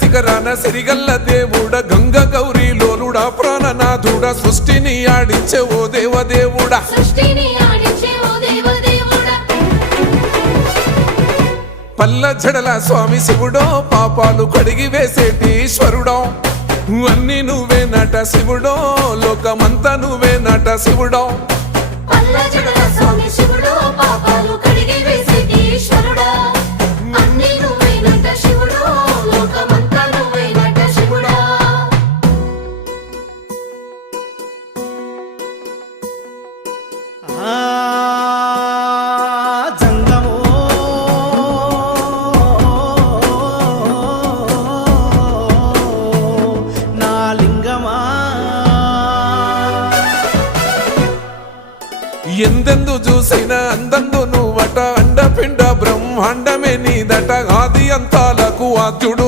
శిఖరాన సిరిగల్ల దేవుడ గంగ గౌరీ లోలుడా ప్రాణనాథుడా సృష్టిని ఆడించే ఓ దేవదేవుడా పల్ల జడల స్వామి శివుడో పాపాలు కడిగి వేసేటి ఈశ్వరుడో అన్ని నువ్వే నట శివుడో లోకమంతా నువ్వే నట శివుడో ఎందెందు చూసిన అందందు నువ్వట అండపిండ బ్రహ్మాండమే నీదట ఆది అంతాలకు ఆద్యుడు